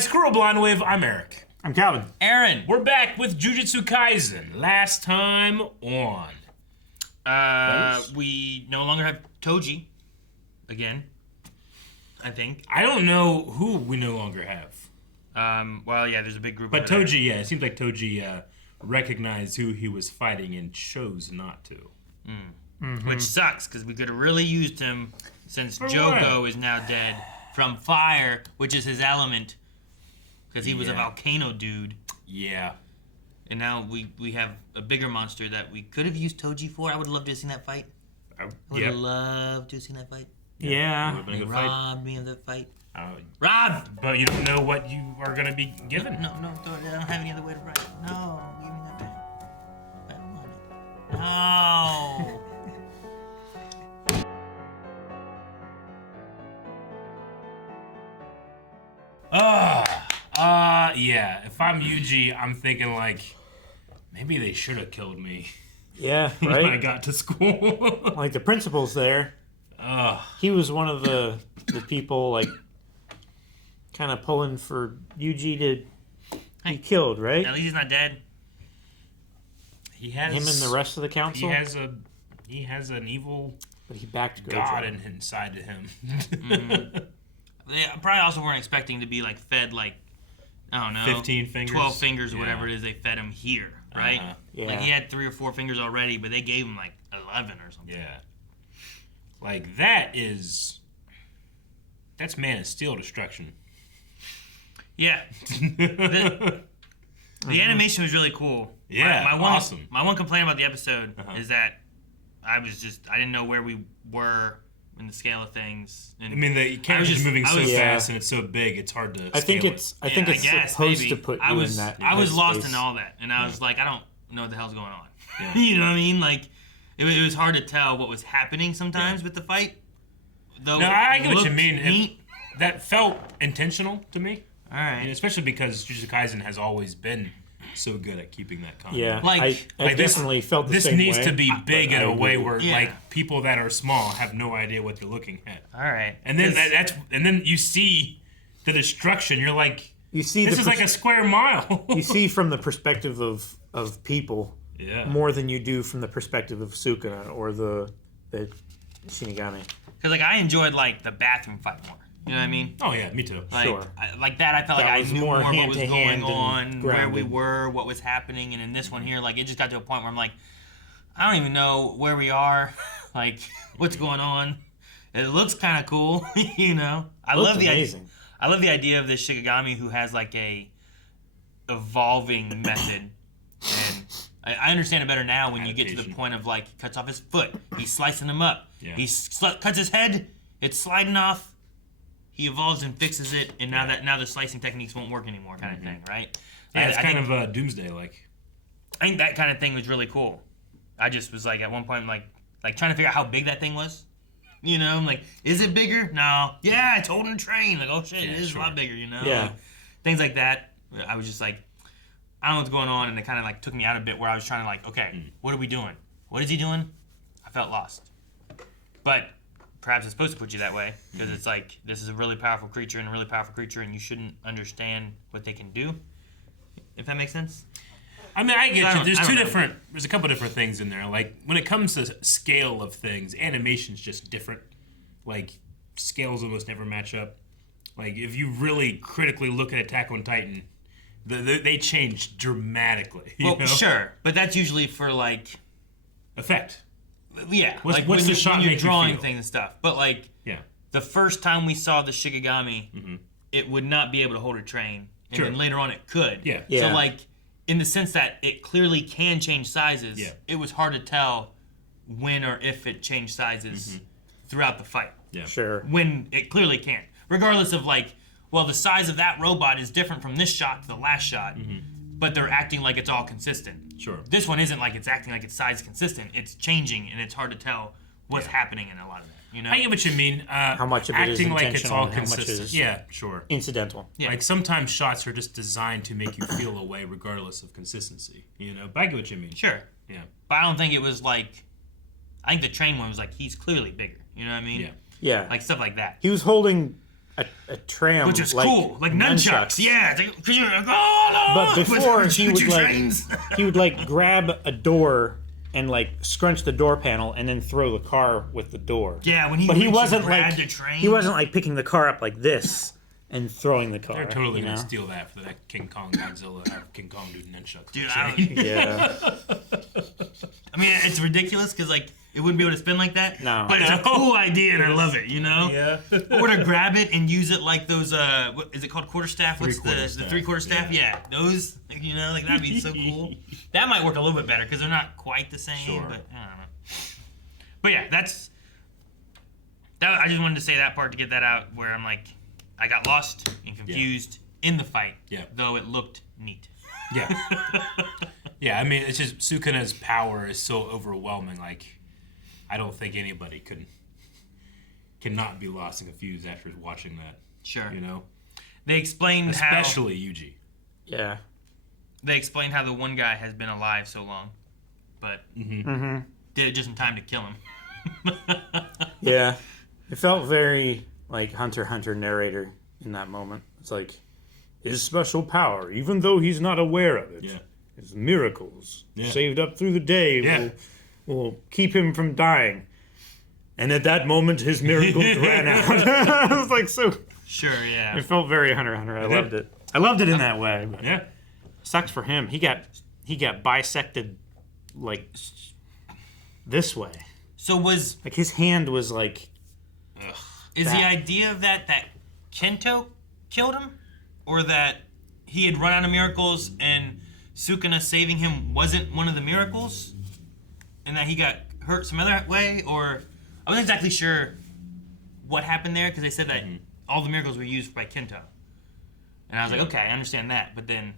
guys, Squirrel Blind Wave. I'm Eric. I'm Calvin. Aaron. We're back with Jujutsu Kaisen. Last time on. We no longer have Toji. Again. I think. I don't know who we no longer have. Well, yeah, there's a big group But over Toji, yeah, it seems like Toji recognized who he was fighting and chose not to. Which sucks, because we could have really used him since For Jogo what? is now dead from fire, which is his element. Because he was a Yeah. volcano dude. Yeah. And now we have a bigger monster that we could have used Toji for. I would have loved to have seen that fight. I would have loved to have seen that fight. Yeah. Would have been a They good fight. robbed me of that fight. Rob! But you don't know what you are going to be given. No, I don't have any other way to write. No, give me that back. I don't want it. No. Yeah. If I'm Yuji, I'm thinking like, maybe they should have killed me Yeah, when I right? got to school. Like the principal's there. He was one of the people like kind of pulling for Yuji to be killed, right? At least he's not dead. He has Him and the rest of the council. He has an evil But he backed Gojo. god inside of him. They probably also weren't expecting to be like fed like, I don't know, 15 fingers? 12 fingers or Yeah. whatever it is they fed him here, right? Yeah. Like he had 3 or 4 fingers already, but they gave him like 11 or something. Yeah. Like that's Man of Steel destruction. Yeah. The animation was really cool. Yeah, my one, awesome. My one complaint about the episode is that I didn't know where we were in the scale of things. And I mean, the camera's just- just moving I so was- fast and it's so big, it's hard to I think scale it's I guess, supposed maybe. to put you I was, in that. I was lost headspace. in all that, and I was like, I don't know what the hell's going on. Yeah. You know what I mean? Like, it was hard to tell what was happening sometimes with the fight. Though No, I get what you looked mean. neat. That felt intentional to me. All right. And especially because Jujutsu Kaisen has always been so good at keeping that content. Yeah, Like- I definitely felt the This same needs way, to be big but in I a way agree. where Yeah. like people that are small have no idea what they're looking at. All right. And then then you see the destruction. You're like, You see this the is like a square mile. you see from the perspective of people yeah. more than you do from the perspective of Sukuna or the Shinigami. Because like I enjoyed like the bathroom fight more. You know what I mean? Oh yeah, me too. Like, Sure. like that, I felt That like I was knew more more what was hand-to-hand going on, and where we grounded. were, what was happening, and in this one here, like it just got to a point where I'm like, I don't even know where we are, like what's going on. It looks kind of cool, you know. I Looked love the amazing. I love the idea of this Shikigami who has like a evolving method, and I understand it better now when you get to the Adaptation. point of like he cuts off his foot, he's slicing him up, Yeah. he cuts his head, it's sliding off. He evolves and fixes it, and now the slicing techniques won't work anymore, kind of thing, right? Yeah, it's I kind think, of Doomsday like. I think that kind of thing was really cool. I just was like at one point like trying to figure out how big that thing was. You know, I'm like, is it bigger? No. Yeah, it's holding a train. Like, oh shit, Yeah, it is sure. a lot bigger. You know, Yeah. Like, things like that. I was just like, I don't know what's going on, and it kind of like took me out a bit where I was trying to like, okay, what are we doing? What is he doing? I felt lost, but. Perhaps it's supposed to put you that way because it's like this is a really powerful creature and a really powerful creature, and you shouldn't understand what they can do. If that makes sense. I mean, I get I you. don't- There's I don't know. there's a couple different things in there. Like when it comes to scale of things, animation's just different. Like scales almost never match up. Like if you really critically look at Attack on Titan, they change dramatically. You Well, know? sure, but that's usually for like, Effect. yeah, What's like the when shot you're make you drawing feel? things and stuff. But like Yeah. the first time we saw the Shikigami, it would not be able to hold a train, and Sure. then later on it could. Yeah. Yeah. So like, in the sense that it clearly can change sizes, Yeah. it was hard to tell when or if it changed sizes throughout the fight. Yeah. Sure. When it clearly can, regardless of like, well, the size of that robot is different from this shot to the last shot, but they're acting like it's all consistent. Sure. This one isn't like it's acting like its size consistent. It's changing, and it's hard to tell what's happening in a lot of that. You know? I get what you mean. How much of it is acting like it's intentional all and how much consistent. is- Yeah, sure. Incidental. Yeah. Like sometimes shots are just designed to make you feel a way regardless of consistency. You know, but I get what you mean. Sure. Yeah. But I don't think it was like. I think the train one was like he's clearly bigger. You know what I mean? Yeah. Yeah. Like stuff like that. He was holding, a tram, which is cool, like nunchucks. Yeah, because you're like, oh no! But before trains. he would like grab a door and like scrunch the door panel and then throw the car with the door. Yeah, when he wasn't like the train. he wasn't like picking the car up like this and throwing the car. They're totally you know? gonna steal that for that King Kong Godzilla, have King Kong do nunchucks. Dude, Yeah. I mean, it's ridiculous because like it wouldn't be able to spin like that. No. But it's a cool idea and I love it. You know. Yeah. Or to grab it and use it like those. What is it called? Quarterstaff. What's the three-quarter staff? Yeah. Those. You know, like that'd be so cool. That might work a little bit better because they're not quite the same. Sure. But I don't know. But yeah, that's. That I just wanted to say that part to get that out where I'm like, I got lost and confused in the fight. Yeah. Though it looked neat. Yeah. Yeah, I mean, it's just Sukuna's power is so overwhelming. Like, I don't think anybody cannot be lost and confused after watching that. Sure. You know? They explained Especially Yuji. Yeah. They explained how the one guy has been alive so long, but did it just in time to kill him. Yeah. It felt very like Hunter x Hunter narrator in that moment. It's like his special power, even though he's not aware of it. Yeah. His miracles saved up through the day will keep him from dying. And at that moment, his miracles ran out. It was like so. Sure, yeah. It felt very Hunter x Hunter. I loved it. I loved it in that way. But Yeah. sucks for him. He got bisected like this way. So was Like his hand was like. is that. the idea of that Kento killed him, or that he had run out of miracles and Sukuna saving him wasn't one of the miracles, and that he got hurt some other way, or I wasn't exactly sure what happened there because they said that all the miracles were used by Kento, and I was like, okay, I understand that, but then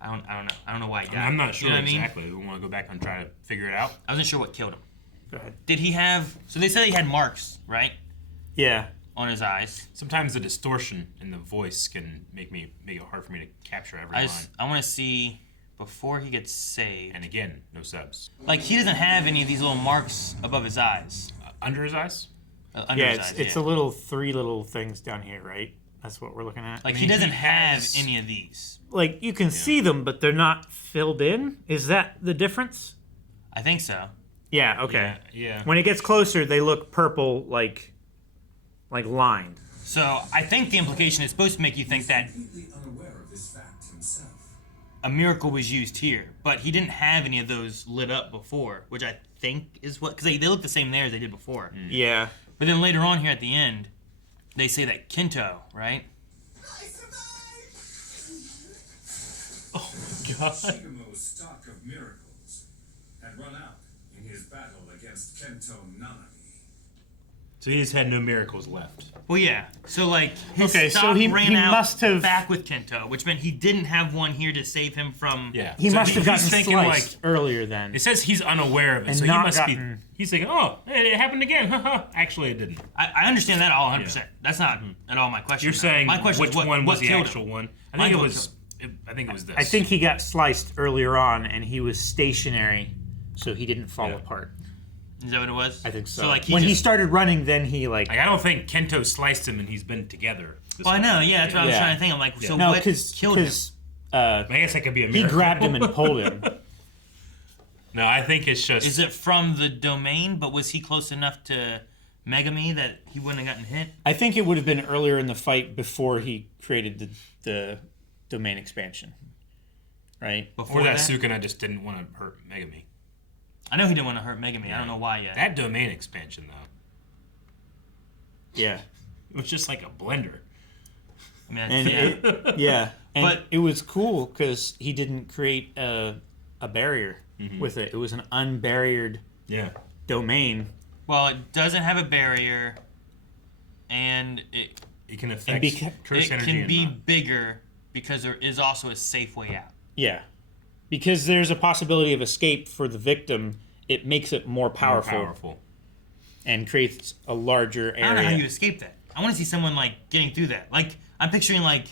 I don't know why he died. I'm not sure You know what exactly. We want to go back and try to figure it out. I wasn't sure what killed him. Go ahead. Did he have? So they said he had marks, right, Yeah. on his eyes. Sometimes the distortion in the voice can make it hard for me to capture every line. I want to see before he gets saved. And again, no subs. Like he doesn't have any of these little marks above his eyes. Under his eyes? Under Yeah, his eyes, it's a three little things down here, right? That's what we're looking at. like I he mean, doesn't he have has- any of these. Like you can see them, but they're not filled in. Is that the difference? I think so. Yeah. Okay. Yeah. When it gets closer, they look purple, like lined. So I think the implication is supposed to make you think that Completely unaware of this fact himself. a miracle was used here, but he didn't have any of those lit up before, which I think is what, because they look the same there as they did before. Yeah. But then later on here at the end, they say that Kento, right? I survived! God. Shigemo's stock of miracles had run out in his battle against Kento Nanami. So he just had no miracles left. Well, yeah. So like his Okay, so stock he ran out must have- back with Kento, which meant he didn't have one here to save him from. Yeah. He So must have he's gotten thinking, sliced earlier then. It says he's unaware of it, And so he not must gotten- be. He's thinking, oh, it happened again. Actually, it didn't. I understand that all 100%. That's not at all my question. You're though. saying my question which is what, one what was the killed actual him? one? I Mine think it what was. I think it was this. I think he got sliced earlier on, and he was stationary, so he didn't fall Yeah. apart. Is that what it was? I think so. So like when he just, started running, then he like Like, I don't think Kento sliced him and he's been together. this Well, I whole know. time. Yeah, that's what I was Yeah. trying to think. I'm like, so no, what killed him? I guess that could be a he miracle. grabbed him and pulled him. No, I think it's just. Is it from the domain? But was he close enough to Megami that he wouldn't have gotten hit? I think it would have been earlier in the fight before he created the domain expansion, right? Before Or that Sukuna just didn't want to hurt Megami. I know he didn't want to hurt Megami. I don't know why yet. That domain expansion, though, Yeah, it was just like a blender. I mean, and yeah. and But- it was cool because he didn't create a barrier with it. It was an unbarriered Yeah. domain. Well, it doesn't have a barrier, and it It can affect curse it energy. can and be not. bigger because there is also a safe way out. Yeah, because there's a possibility of escape for the victim. It makes it more More powerful and creates a larger I don't know how you area. escape that. I want to see someone like getting through that. Like I'm picturing like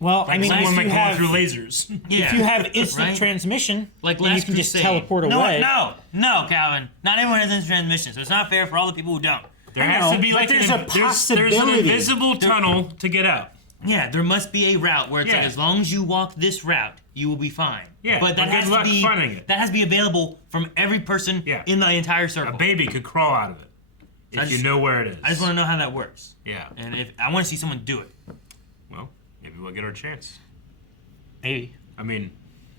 Well, I Like mean, someone if like you going have through lasers. yeah. if you have instant Right? transmission, Like then you Last can just Crusade. teleport no, away. No, Calvin. Not everyone has instant transmission, so it's not fair for all the people who don't. There I has know, to be but like there's a there's an possibility. invisible tunnel to get out. Yeah, there must be a route where it's like Yeah. as long as you walk this route, you will be fine. Yeah, but that but has good to luck be finding it. that has to be available from every person Yeah. in the entire A circle. baby could crawl out of it I if you just- know where it is. I just want to know how that works, Yeah. and if I want to see someone do it. Well, maybe we'll get our chance. Maybe I mean,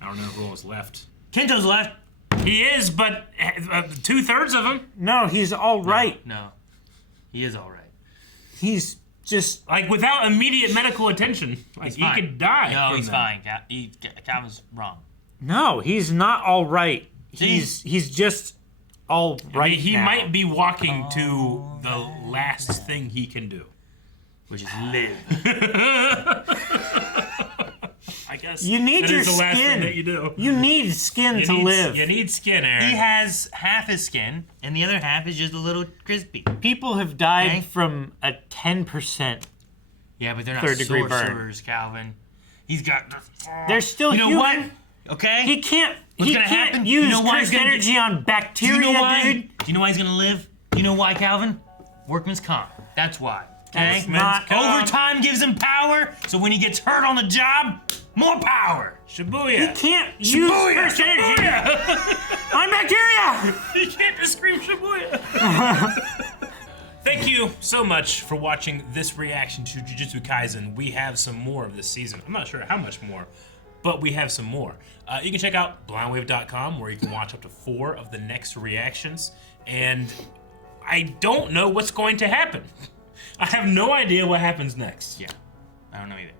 I don't know who else left. Kento's left. He is, but 2/3 of him. No, he's all right. No, he is all right. He's just Like, without immediate medical attention, like, He's he fine. could die. No, from he's that. fine. Calvin's wrong. no, he's not all right. See? He's just all I right. mean, he now. might be walking to the last thing he can do. Which is live. I guess You need that your is the last skin. thing that you do. You need skin to live. You need skin, Aaron. He has half his skin, and the other half is just a little crispy. People have died Okay. from a 10%. Yeah, but they're not Third-degree burn. sorcerers, Calvin. He's got. They're still You know human. what? Okay. He can't. What's He gonna can't happen? use You know why cursed he's gonna energy on Do bacteria, you know why? dude. Do you know why he's gonna live? Do you know why, Calvin? Workman's comp. That's why. Okay. That's not- Overtime gives him power, so when he gets hurt on the job, more power. Shibuya. He can't use Shibuya, cursed energy Shibuya. on bacteria. You can't just scream Shibuya. Thank you so much for watching this reaction to Jujutsu Kaisen. We have some more of this season. I'm not sure how much more, but we have some more. You can check out blindwave.com where you can watch up to 4 of the next reactions. And I don't know what's going to happen. I have no idea what happens next. Yeah. I don't know either.